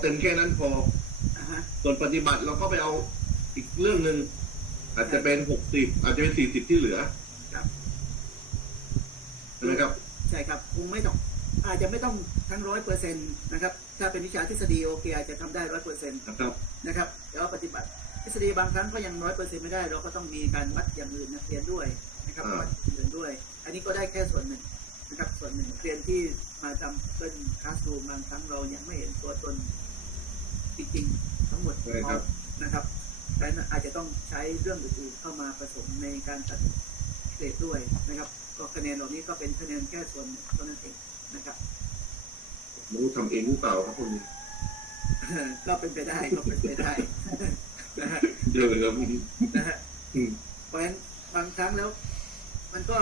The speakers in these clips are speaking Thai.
เต็มแค่นั้นพอ อ่าฮะส่วนปฏิบัติเราก็ไปเอาอีกเรื่องหนึ่งอาจจะเป็นหกสิบอาจจะเป็นสี่สิบที่เหลือครับ ใช่ไหมครับ ใช่ครับคงไม่ต้องอาจจะไม่ต้องทั้งร้อยเปอร์เซ็นต์นะครับ ถ้าเป็นวิชาทฤษฎีโอเคอาจจะทำได้ร้อยเปอร์เซ็นต์นะครับ นะครับ แต่ว่าปฏิบัติทฤษฎีบางครั้งก็ยังร้อยเปอร์เซ็นต์ไม่ได้ เราก็ต้องมีการวัดอย่างอื่นนักเรียนด้วยนะครับอ่า วัดอย่างอื่นด้วย อันนี้ก็ได้แค่ส่วนหนึ่งนะครับ ส่วนหนึ่งนักเรียนที่มาทำเป็นคลาสรูมบางครั้งเรายังไม่เห็นตัวตน จริงๆ ทั้งหมดของใช่ครัเขาบนะครับดังนั้นอาจจะต้องใช้เรื่องอื่นๆเข้ามาผสมในการตัดเกรดด้วยนะครับก็คะแนนเหล่านี้ก็เป็นคะแนนแค่ส่วนหนึ่งเท่านั้นเองนะครับไม่รู้ทำเองหรือเปล่าครับพวกนี้ก็เป็นไปได้ก็เป็นไปได้นะฮะเดี๋ยวเดี๋ยวนะฮะอืมเพราะฉะนั้นบางครั้งแล้ว มันก็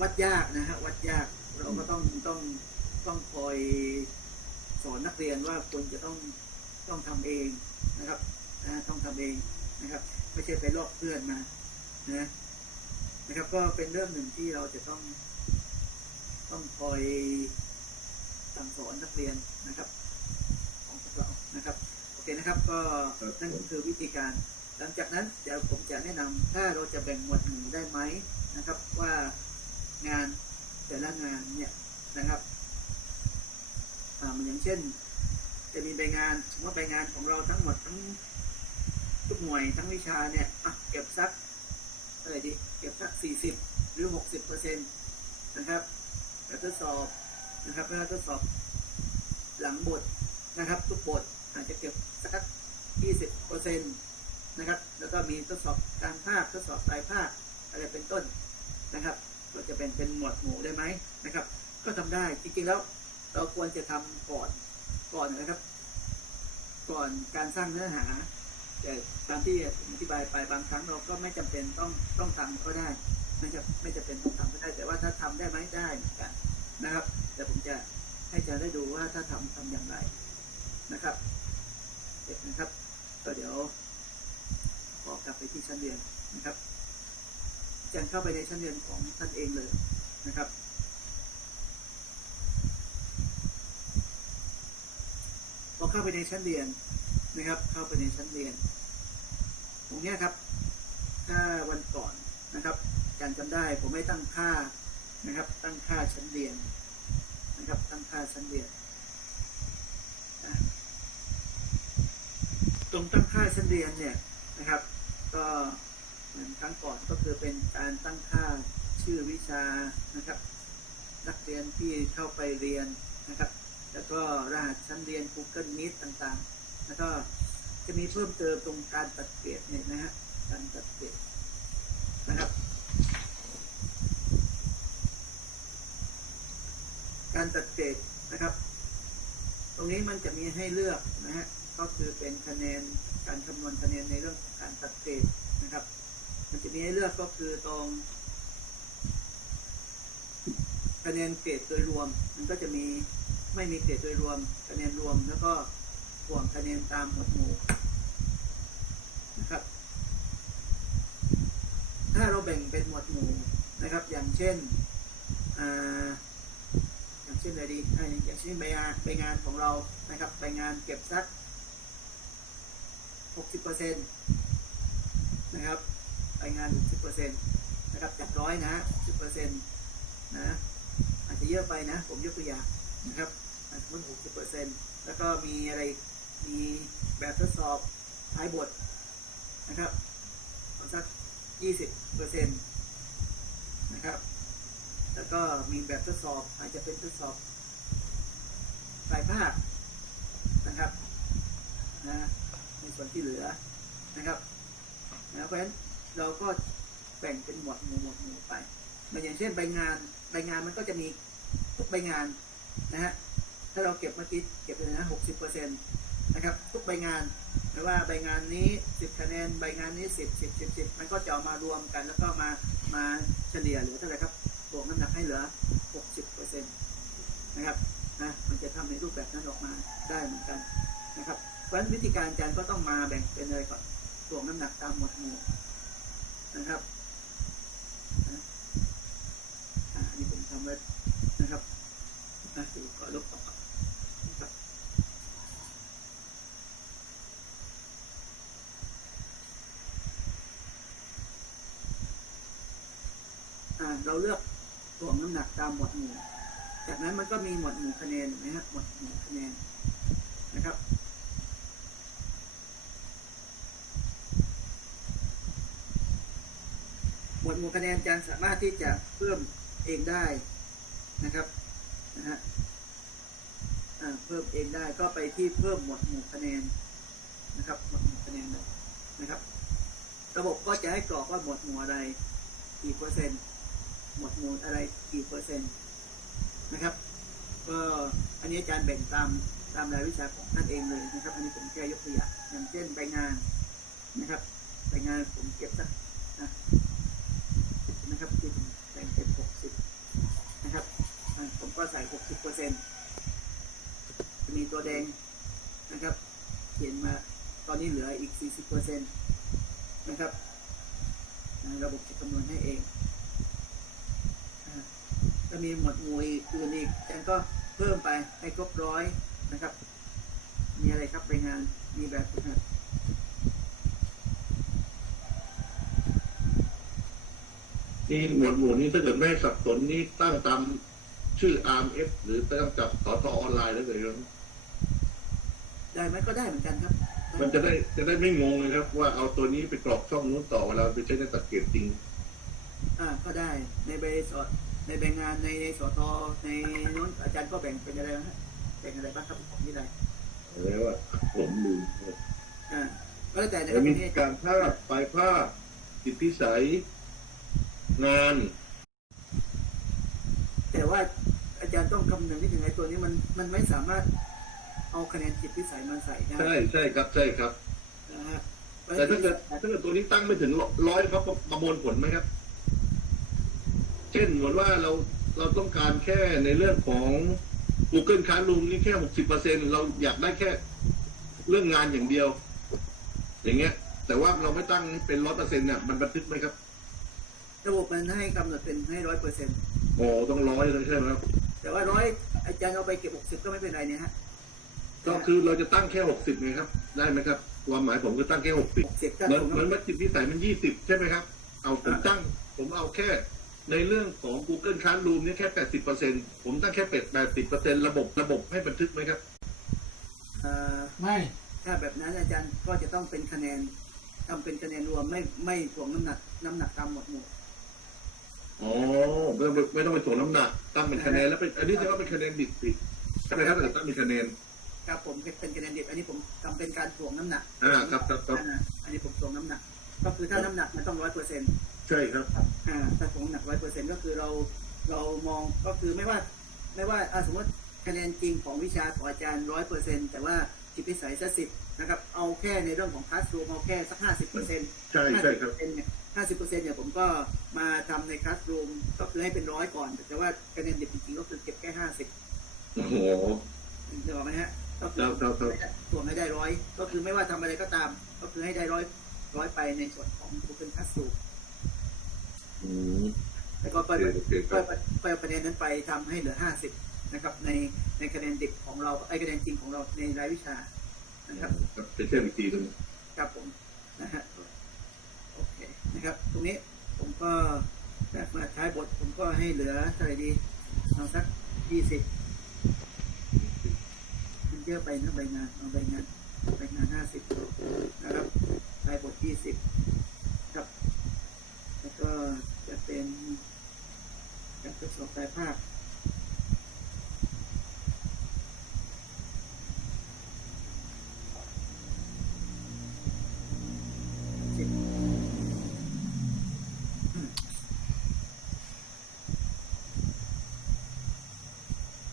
วัดยากนะฮะวัดยากเราก็ต้องต้องต้องคอยสอนนักเรียนว่าควรจะต้อง ต้องทำเองนะครับนะต้องทำเองนะครับ ไม่ใช่ไปลอกเพื่อนมานะนะครับ ก็เป็นเรื่องหนึ่งที่เราจะต้องต้องคอยสั่งสอนนักเรียนนะครับ ของพวกเรานะครับโอเคนะครับ ก็นั่นก็คือวิธีการ หลังจากนั้นเดี๋ยวผมจะแนะนำถ้าเราจะแบ่งหมวดหมู่ได้ไหมนะครับ ว่างานแต่ละงานเนี่ยนะครับอ่ามันอย่างเช่น จะมีใบงานสมมติใบงานของเราทั้งหมดทั้งทุกหน่วยทั้งวิชาเนี่ยอะเก็บสักอะไรดีเก็บสักสี่สิบหรือหกสิบเปอร์เซ็นต์นะครับแบบทดสอบนะครับแล้วทดสอบหลังบทนะครับ ทุกบทอาจจะเก็บสักยี่สิบเปอร์เซ็นต์นะครับ แล้วก็มีทดสอบกางภาคทดสอบปลายภาคอะไรเป็นต้นนะครับก็จะเป็นเป็นหมวดหมู่ได้ไหมนะครับ ก็ทำได้จริงๆแล้วเราควรจะทำก่อน ก่อนนะครับ ก่อนการสร้างเนื้อหาแต่ตามที่อธิบายไปบางครั้งเราก็ไม่จำเป็นต้องต้องทำก็ได้ ไม่จะไม่จำเป็นต้องทำก็ได้ แต่ว่าถ้าทำได้ไหมได้เหมือนกันนะครับ แต่ผมจะให้จารย์ได้ดูว่าถ้าทำทำอย่างไรนะครับเด็กนะครับ ก็เดี๋ยวขอกลับไปที่ชั้นเรียนนะครับจารย์เข้าไปในชั้นเรียนของท่านเองเลยนะครับ อเข้าไปในชั้นเรียนนะครับ เข้าไปในชั้นเรียน ตรงนี้ครับถ้าวันก่อนนะครับอารย์จำได้ผมไม่ตั้งค่านะครับ ตั้งค่าชั้นเรียนนะครับ ตั้งค่าชั้นเรียนนะตรงตั้งค่าชั้นเรียนเนี่ยนะครับ ก็เหมือนครั้งก่อนก็คือเป็นการตั้งค่าชื่อวิชานะครับ นักเรียนที่เข้าไปเรียนนะครับ แล้วก็รหัสชั้นเรียน Google Meet ต่างๆ แล้วก็จะมีเพิ่มเติมตรงการตัดเกรดเนี่ยนะฮะการตัดเกรดนะครับ การตัดเกรดนะครับ ตรงนี้มันจะมีให้เลือกนะฮะก็คือเป็นคะแนนการคำนวณคะแนนในเรื่องการตัดเกรดนะครับ มันจะมีให้เลือกก็คือตรงคะแนนเกรดโดยรวม มันก็จะมี ไม่มีเกรดโดยรวมคะแนนรวมแล้วก็ห่วงคะแนนตามหมวดหมู่นะครับ ถ้าเราแบ่งเป็นหมวดหมู่นะครับ อย่างเช่นออย่างเช่นอะไรดีอ่าอย่างเช่นใบงานใบงานของเรานะครับใบงานเก็บสัก 60%นะครับใบงาน 60%นะครับจากร้อยนะ10%นะอาจจะเยอะไปนะ ผมยกตัวอย่างนะครับ อะสมมติ60%แล้วก็มีอะไรมีแบบทดสอบท้ายบทนะครับเอาสัก 20%นะครับ แล้วก็มีแบบทดสอบอาจจะเป็นทดสอบปลายภาคนะครับนะในส่วนที่เหลือนะครับนะเพราะฉะนั้นเราก็แบ่งเป็นหมวดหมู่หมวดหมู่ไปมือนอย่างเช่นใบงานใบงานมันก็จะมีทุกใบงานนะฮะ ถ้าเราเก็บเมื่อกี้เก็บไปเลยนะหกสิบเปอร์เซ็นต์นะครับทุกใบงานไม่ว่าใบงานนี้สิบคะแนนใบงานนี้สิบสิบสิบสิบมันก็จะเอามารวมกันแล้วก็มามาเฉลี่ยเหลือเท่าไหร่ครับบวกน้ำหนักให้เหลือ60เปอร์เซ็นต์นะครับนะมันจะทำในรูปแบบนั้นออกมาได้เหมือนกันนะครับเพราะฉะนั้นวิธีการอาจารย์ก็ต้องมาแบ่งเป็นเลยก่อนบวกน้ำหนักตามหมวดหมู่นะครับนะอ่าอันนี้ผมทำไว้นะครับนะดูขอลบต่อก่อนนะครับ อ่า เราเลือกถ่วงน้ำหนักตามหมวดหมู่ จากนั้นมันก็มีหมวดหมู่คะแนนนไหมฮะหมวดหมู่คะแนนนะครับ หมวดหมู่คะแนนอาจารย์สามารถที่จะเพิ่มเองได้นะครับนะฮะเพิ่มเองได้ก็ไปที่เพิ่มหมวดหมู่คะแนนนะครับหมวดหมู่คะแนนนะครับ ระบบก็จะให้กรอกว่าหมวดหมู่อะไรกี่เปอร์เซ็นต์ หมวดหมู่อะไรกี่เปอร์เซ็นต์นะครับก็อันนี้อาจารย์แบ่งตามตามรายวิชาของท่านเองเลยนะครับ อันนี้ผมแค่ยกตัวอย่างอย่างเช่นใบงานนะครับใบงานผมเก็บสักนะนะครับที่แบ่งเป็นหกสิบนะครับผมก็ใส่หกสิบเปอร์เซ็นต์จะมีตัวแดงนะครับ เขียนมาตอนนี้เหลืออีกสี่สิบเปอร์เซ็นต์นะครับอ่าระบบจะคำนวณให้เองอ่าจะ มีหมวดหมู่อื่นอีกอาจารย์ก็เพิ่มไปให้ครบร้อยนะครับ มีอะไรครับไปงานมีแบบฝึกหัดนี่หมวดหมู่นี้ถ้าเกิดไม่ให้สับสนนี่ตั้งตามชื่อ RMF หรือตั้งกับสอทอออนไลน์ได้เลยครับได้ไหมก็ได้เหมือนกันครับ มันจะได้จะได้ไม่งงเลยครับ ว่าเอาตัวนี้ไปกรอกช่องนู้นต่อเวลาไปใช้ในตัดเกรดจริง อ่าก็ได้ในใบสอด ในใบงานในสอทอในนู้นอาจารย์ก็แบ่งเป็นอะไรนะฮะแบ่งอะไรบ้างครับของที่ใดแล้วว่าผมลืมอ่าก็แล้วแต่นะคแล้รัวบมีอันนี้การภาพปลายภาพจิตพิสัย งาน แต่ว่าอาจารย์ต้องคำนึงนิดหนึ่งไอ้ตัวนี้มันมันไม่สามารถเอาคะแนนจิตพิสัยมาใส่ได้ใช่ใช่ครับใช่ครับนะฮะแต่ถ้าเกิดถ้าเกิดตัวนี้ตั้งไม่ถึงร้อยเขาประมวลผลไหมครับ เช่นเหมือนว่าเราเราต้องการแค่ในเรื่องของ Google Classroom นี่แค่หกสิบเปอร์เซ็นเราอยากได้แค่เรื่องงานอย่างเดียว อย่างเงี้ย แต่ว่าเราไม่ตั้งเป็นร้อยเปอร์เซ็นต์เนี่ยมันบันทึกไหมครับ ระบบมันให้กำหนดเป็นให้ร้อยเปอร์เซ็นต์โอ้ต้องร้อยเลยใช่ไหมครับ แต่ว่าร้อยอาจารย์เอาไปเก็บหกสิบก็ไม่เป็นไรเนี่ยฮะก็คือเราจะตั้งแค่หกสิบไงครับ ได้ไหมครับความหมายผมคือตั้งแค่หกสิบหกสิบก็เหมือนผมเหมือนว่าจิตวิสัยมันยี่สิบใช่ไหมครับ เอาผมตั้ง ผมเอาแค่ ในเรื่องของ Google Classroom เนี่ยแค่แปดสิบเปอร์เซ็นผมตั้งแค่เป็ดแปดสิบเปอร์เซ็นระบบระบบให้บันทึกไหมครับอ่าไม่ถ้าแบบนั้นอาจารย์ก็จะต้องเป็นคะแนนทำเป็นคะแนนรวมไม่ไม่ถ่วงน้ำหนักน้ำหนักตามหมวดหมู่อ๋อไม่ต้องไปไม่ต้องไปถ่วงน้ำหนักตั้งเป็นคะแนนแล้วเป็นอันนี้ถือว่าเป็นคะแนนดิบสิใช่ไหมครับถ้าเกิดตั้งเป็นคะแนน ครับผมเป็นคะแนนดิบอันนี้ผมทำเป็นการถ่วงน้ำหนักอ่าครับครับครับ อ่าอันนี้ผมถ่วงน้ำหนัก ก็คือถ้าน้ำหนักมันต้องร้อยเปอร์เซ็นต์ ใช่ครับอ่าถ้าถ่วงน้ำหนักร้อยเปอร์เซ็นต์ก็คือเราเรามองก็คือไม่ว่าไม่ว่าอ่าสมมติคะแนนจริงของวิชาของอาจารย์ร้อยเปอร์เซ็นต์แต่ว่าจิตวิสัยสักสิบนะครับเอาแค่ในเรื่องของคลาสรูมเอาแค่สักห้าสิบเปอร์เซ็นต์ใช่ห้าใช่สิบครัเปอบร์เซ็นต์เนี่ยห้าสิบเปอร์เซ็นต์เนี่ยผมก็มาทำในคลาสรูมก็คือให้เป็นร้อยก่อน แต่ว่าคะแนนดิบจริงๆก็คือเก็บแค่ห้าสิบโอ้โหเดี๋ยวไหมฮะก็คืครับครับครับถ่วงให้ได้ร้อยก็คือไม่ว่าทำอะไรก็ตาม ก็คือให้ได้ร้อยร้อยไปในส่วนของ Google Classroom อืม แล้วก็โอไปเคโอเคคก็รับไปเอาคะแนนนั้นไปทำให้เหลือห้าสิบนะครับในในคะแนนดิบของเราไอ้คะแนนจริงของเราในรายวิชานะครับครับเป็นเช่นอีกทีหนึงครับผมนะฮะโอเคนะครับ ตรงนี้ผมก็แบบมาใช้บทผมก็ให้เหลือเท่าไหร่ดีเอาสักยี่สิบมันเยอะไปนะใบงานเอาใบงานใบงานห้าสิบนะครับใช้บทยี่สิบครับแล้ว ก็จะเป็นการทดสอบปลายภาคสิบ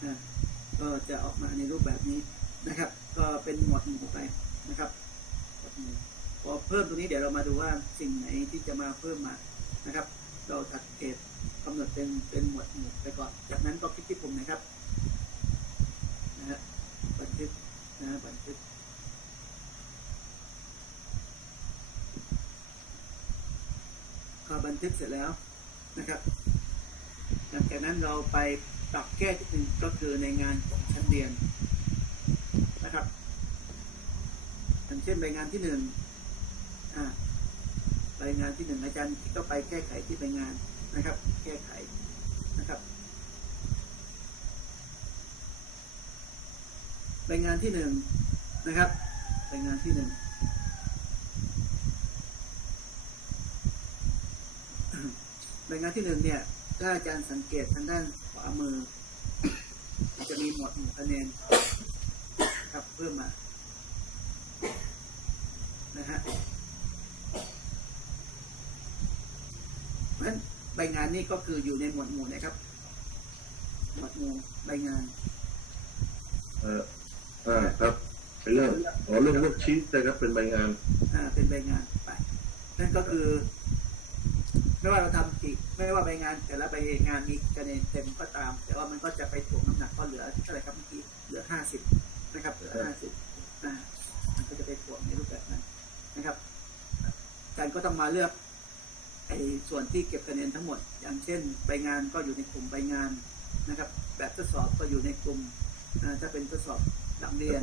อะก็จะออกมาในรูปแบบนี้นะครับ ก็เป็นหมวดหมู่ไปนะครับพอเพิ่มตรงนี้เดี๋ยวเรามาดูว่าสิ่งไหนที่จะมาเพิ่มมา นะครับ เราตัดเกตกำหนดเป็นเป็นหมวดหมู่ไปก่อน จากนั้นก็คลิกที่ปุ่มนะครับนะฮะบันทึกนะฮะบันทึกพอบันทึกเสร็จแล้วนะครับหลังจากนั้นเราไปปรับแก้ที่หนึ่งก็คือในงานของชั้นเรียนนะครับอย่างเช่นใบงานที่หนึ่งอ่า ใบงานที่หนึ่งอาจารย์ก็ไปแก้ไขที่ใบงานนะครับ แก้ไขนะครับใบงานที่หนึ่งนะครับใบงานที่หนึ่งใบงานที่หนึ่งเนี่ยถ้าอาจารย์สังเกตทางด้านขวามือ จะมีหมวดหมู่คะแนนครับเพิ่มมานะฮะเพราะฉะนั้น ใบงานนี้ก็คืออยู่ในหมวดหมู่นะครับ หมวดหมู่ใบงาน เอออ่าครับเป็นเรื่องอ๋อเรื่องเรื่องชีตนะครับเป็นใบงาน อ่า เป็นใบงานไปนั่นก็คือ ไม่ว่าเราทำกี่ไม่ว่าใบงาน แต่ละใบงานมีคะแนนเต็มก็ตาม แต่ว่ามันก็จะไปถ่วงน้ำหนักก็เหลือเท่าไหร่ครับเมื่อกี้เหลือห้าสิบนะครับเหลือห้าสิบนะมันก็จะไปถ่วงในรูปแบบนั้นนะครับอาจารย์ก็ต้องมาเลือก ไอ้ส่วนที่เก็บคะแนนทั้งหมด อย่างเช่นใบงานก็อยู่ในกลุ่มใบงานนะครับ แบบทดสอบก็อยู่ในกลุ่มอ่าถ้าเป็นทดสอบหลังเรียน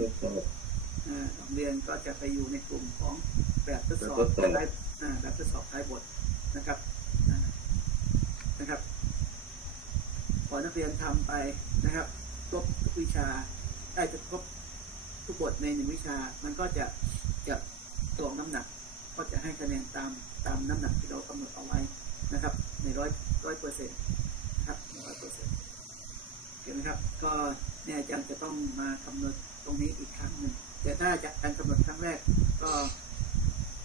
อ่าโรงเรียนก็จะไปอยู่ในกลุ่มของแบบทดสอบแบบทดสอบท้ายอ่าแบบทดสอบท้ายบทนะครับอ่านะครับ พอนักเรียนทำไปนะครับครบทุกวิชาได้จะครบทุกบทในหนึ่งวิชา มันก็จะจะตวงน้ำหนัก ก็จะให้คะแนนตามตามน้ำหนักที่เรากำหนดเอาไว้นะครับ ในร้อยร้อยเปอร์เซ็นต์นะครับร้อยเปอร์เซ็นต์เห็นไหมครับ ก็เนี่ยอาจารย์จะต้องมาคำนวณตรงนี้อีกครั้งหนึ่งแต่ถ้าจากการกำหนดครั้งแรกก็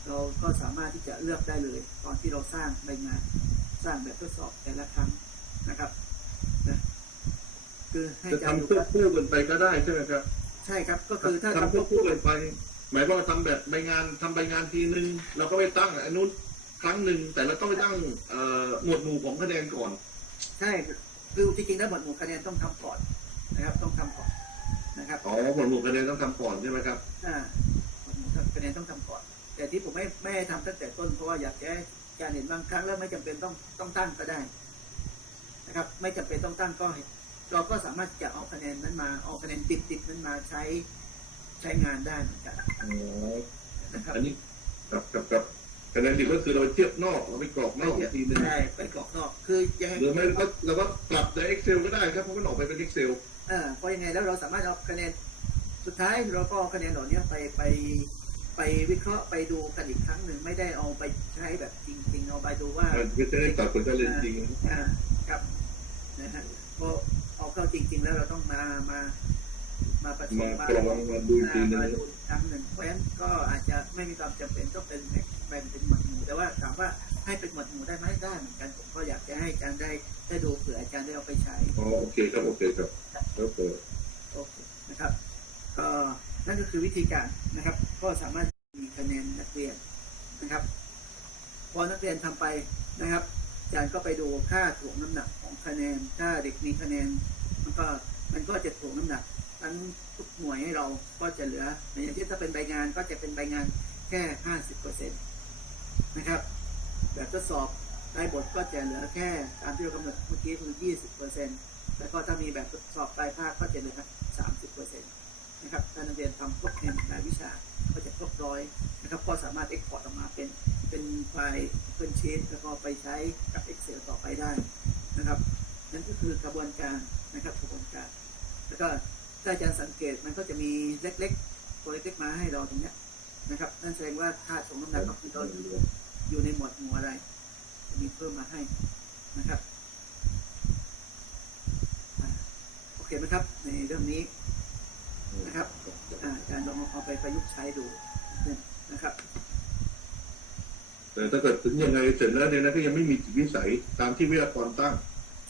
เราก็สามารถที่จะเลือกได้เลย ตอนที่เราสร้างใบงาน สร้างแบบทดสอบแต่ละครั้งนะครับนะคือให้จะอาจารย์ทำดูควบคู่กันไปก็ได้ใช่ไหมครับ ใช่ครับก็คือถ้าทำทำควบคู่กันไป หมายความว่าทำแบบใบงานทำใบงานทีนึงเราก็ไปตั้งอันนู้นครั้งหนึ่งแต่เราต้องไปตั้งเอ่อหมวดหมู่ของคะแนนก่อน ใช่คือจริงๆแล้วหมวดหมู่คะแนนต้องทำก่อนนะครับ ต้องทำก่อนนะครับอ๋อหมวดหมู่คะแนนต้องทำก่อนใช่ไหมครับอ่าหมวดหมู่คะแนนต้องทำก่อน แต่ที่ผมไม่ไม่ให้ทำตั้งแต่ต้นเพราะว่าอยากจะให้อาจารย์เห็นบางครั้งแล้วไม่จำเป็นต้องต้องตั้งก็ได้นะครับ ไม่จำเป็นต้องตั้งก็ให้เราก็สามารถจะเอาคะแนนนั้นมาเอาคะแนนติดติดๆนั้นมาใช้ ใช้งานได้เหมือนกันอ๋อนะครับอันนี้กับกับกับคะแนนดิบก็คือเราไปเทียบนอกเราไปกรอกนอกอีกทีนึงใช่ไปกรอกนอกคือยังไงหรือไม่ก็เราก็ปรับใน Excel ก็ได้ครับเพราะมันออกไปเป็น Excel เออเพราะยังไงแล้วเราสามารถเอาคะแนนสุดท้ายเราก็เอาคะแนนเหล่านี้ไปไปไปวิเคราะห์ไปดูกันอีกครั้งหนึ่งไม่ได้เอาไปใช้แบบจริง ๆ เอาไปดูว่ามันไม่ได้ตัดผลการเรียนจริงอ่าครับนะฮะเพราะเอาเข้าจริง ๆ แล้วเราต้องมามา มาประชุมามมากรองมาดูอีกทีนึงมาดูอีกครั้งหนึ่งเพราะฉะนั้นก็อาจจะไม่มีความจำเป็นต้องเป็นแบ่งเป็นหมวดหมู่แต่ว่าถามว่าให้เป็นหมวดหมู่ได้ไหมได้เหมือนกันผมก็อยากจะให้อาจารย์ได้ได้ดูเผื่ออาจารย์ได้เอาไปใช้อ๋อโอเคครับโอเคครับแล้วเปิดโอเคนะครับก็นั่นก็คือวิธีการนะครับ ก็สามารถมีคะแนนนักเรียนนะครับพอนักเรียนทำไปนะครับอาจารย์ก็ไปดูค่าถ่วงน้ำหนักของคะแนน ถ้าเด็กมีคะแนนมันก็มันก็จะถ่วงน้ำหนัก ทั้งทุกหน่วยให้เราก็จะเหลืออย่างเช่นถ้าเป็นใบงานก็จะเป็นใบงานแค่ห้าสิบเปอร์เซ็นต์นะครับ แบบทดสอบรายบทก็จะเหลือแค่ตามที่เรากำหนดเมื่อกี้คือยี่สิบเปอร์เซ็นต์แล้วก็ถ้ามีแบบทดสอบปลายภาคก็จะเหลือสามสิบเปอร์เซ็นต์นะครับถ้านักเรียนทำครบในรายวิชาก็จะครบร้อยนะครับก็สามารถเอ็กพอร์ตออกมาเป็นเป็นไฟล์เป็นชีตแล้วก็ไปใช้กับ Excel ต่อไปได้นะครับ นั่นก็คือกระบวนการนะครับกระบวนการ แล้วก็ ถ้าอาจารย์สังเกตมันก็จะมีเล็กๆตัวเล็กๆมาให้เราตรงเนี้ยนะครับ นั่นแสดงว่าค่าส่งน้ำหนักก็คือเราอยู่อยู่ในหมวดหมู่อะไรจะมีเพิ่มมาให้นะครับโอเคไหมครับ ในเรื่องนี้นะครับอาอาจารย์ลองเอาไปประยุกต์ใช้ดูนะครับแต่ถ้าเกิดถึงยังไงเสร็จแล้วเนี่ยนะก็ยังไม่มีจิตวิสัยตามที่วิทยากรตั้ง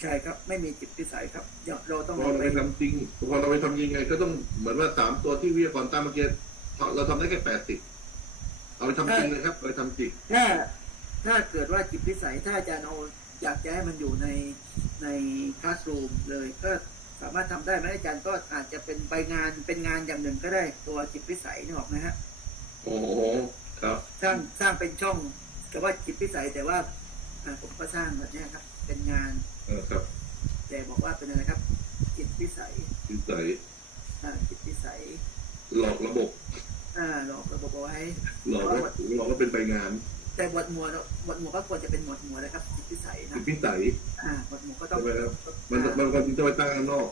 ใช่ครับ ไม่มีจิตพิสัยครับเดี๋ยวเราต้องพอเอาเราไปไปทำจริงพอเราไปทำยังไง ก็ต้องเหมือนว่าสามตัวที่วิทยากรตั้งเมื่อกี้เราทำได้แค่แปดสิบเอาไปทำจริงเลยครับเอาไปทำจริงถ้าถ้าเกิดว่าจิตพิสัยถ้าอาจารย์เอาอยากจะให้มันอยู่ในในคลาสรูมเลยก็สามารถทำได้ไหมอาจารย์ก็อาจจะเป็นใบงานเป็นงานอย่างหนึ่งก็ได้ตัวจิตพิสัยนี่ออกนะฮะโอ้โหครับสร้างสร้างเป็นช่องแต่ว่าจิตพิสัยแต่ว่าอ่าผมก็สร้างแบบเนี้ยครับ เป็นงานเออครับแต่บอกว่าเป็นอะไรครับจิตพิสัยวิสัยอ่าจิตพิสัยหลอกระบบ อ่าหลอกระบบเอาไว้ หลอกว่าหลอกว่าเป็นใบงานแต่แต่หมวดหมู่เนอะหมวดหมู่ก็ควรจะเป็นหมวดหมู่นะครับจิตวิสัยจินะตพิสัยอ่าหมวดหมู่ก็ต้อใช่งไหมครับมันมันก็จะไปตั้งข้างนอก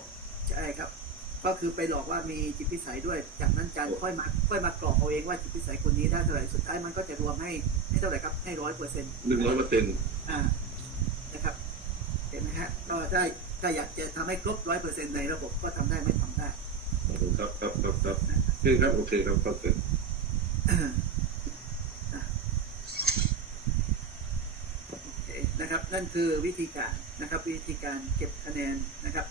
ใช่ครับ ก็คือไปหลอกว่ามีจิตพิสัยด้วย จากนั้นอาจารย์ค่อยมาค่อยมากรอกเอาเองว่าจิตพิสัยคนนี้ได้เท่าไหร่ สุดท้ายมันก็จะรวมให้ให้เท่าไหร่ครับให้ร้อยเปอร์เซ็นต์หนึ่งร้อยเปอร์เซ็นต์อ่านะครับ เห็นไหม ฮะก็ได้ถ้าอยากจะทำให้ครบร้อยเปอร์เซ็นต์ในระบบก็ทำได้ไม่ทำได้ครับครับครับครับโอเคครับโอเคครับเข้าใจโอเคนะครับ นั่นคือวิธีการนะครับ วิธีการเก็บคะแนนนะครับ